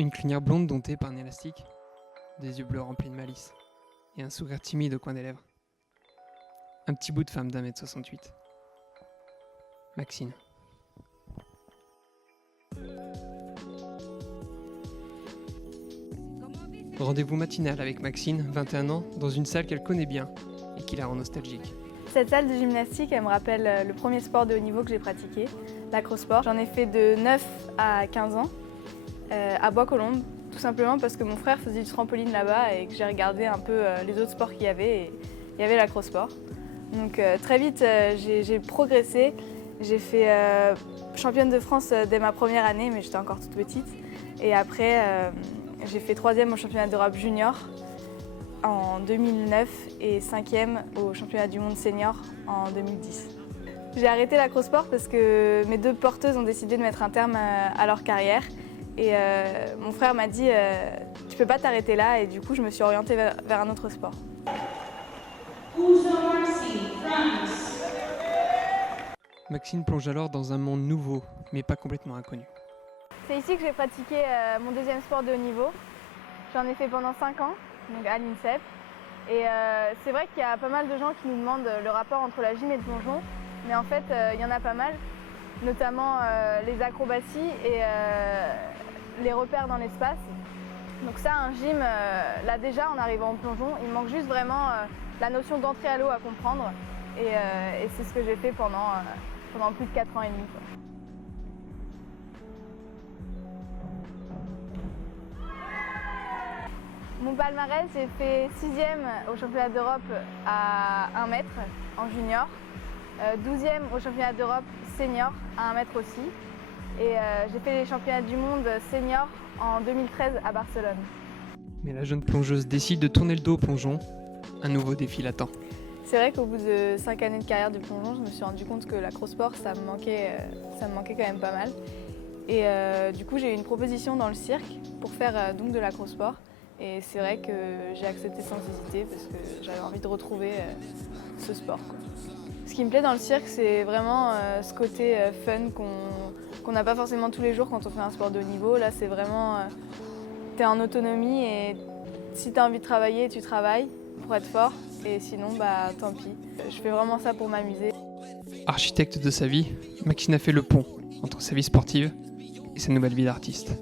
Une crinière blonde domptée par un élastique, des yeux bleus remplis de malice, et un sourire timide au coin des lèvres. Un petit bout de femme d'1,68 m. Maxine. Rendez-vous matinal avec Maxine, 21 ans, dans une salle qu'elle connaît bien et qui la rend nostalgique. Cette salle de gymnastique, elle me rappelle le premier sport de haut niveau que j'ai pratiqué, l'acrosport. J'en ai fait de 9 à 15 ans, à Bois-Colombes, tout simplement parce que mon frère faisait du trampoline là-bas et que j'ai regardé un peu les autres sports qu'il y avait, et il y avait l'acrosport. Donc très vite, j'ai progressé. J'ai fait championne de France dès ma première année, mais j'étais encore toute petite. Et après, j'ai fait 3e au championnat d'Europe junior en 2009 et 5e au championnat du monde senior en 2010. J'ai arrêté l'acrosport parce que mes 2 porteuses ont décidé de mettre un terme à leur carrière. Et mon frère m'a dit tu peux pas t'arrêter là, et du coup je me suis orientée vers un autre sport. Maxine plonge alors dans un monde nouveau, mais pas complètement inconnu. C'est ici que j'ai pratiqué mon 2e sport de haut niveau. J'en ai fait pendant 5 ans, donc à l'INSEP. Et c'est vrai qu'il y a pas mal de gens qui nous demandent le rapport entre la gym et le plongeon, mais en fait il y en a pas mal, notamment les acrobaties et les repères dans l'espace. Donc ça, un gym, là déjà en arrivant au plongeon, il manque juste vraiment la notion d'entrée à l'eau à comprendre. Et c'est ce que j'ai fait pendant plus de 4 ans et demi, quoi. Mon palmarès, j'ai fait 6e au championnat d'Europe à 1 mètre en junior, 12e au championnat d'Europe senior à 1 mètre aussi, et j'ai fait les championnats du monde senior en 2013 à Barcelone. Mais la jeune plongeuse décide de tourner le dos au plongeon. Un nouveau défi l'attend. C'est vrai qu'au bout de 5 années de carrière de plongeon, je me suis rendu compte que l'acrosport, ça me manquait quand même pas mal. Et du coup, j'ai eu une proposition dans le cirque pour faire donc de l'acrosport. Et c'est vrai que j'ai accepté sans hésiter parce que j'avais envie de retrouver ce sport, quoi. Ce qui me plaît dans le cirque, c'est vraiment ce côté fun qu'on n'a pas forcément tous les jours quand on fait un sport de haut niveau. Là, c'est vraiment, t'es en autonomie, et si t'as envie de travailler, tu travailles pour être fort, et sinon, bah tant pis. Je fais vraiment ça pour m'amuser. Architecte de sa vie, Maxine a fait le pont entre sa vie sportive et sa nouvelle vie d'artiste.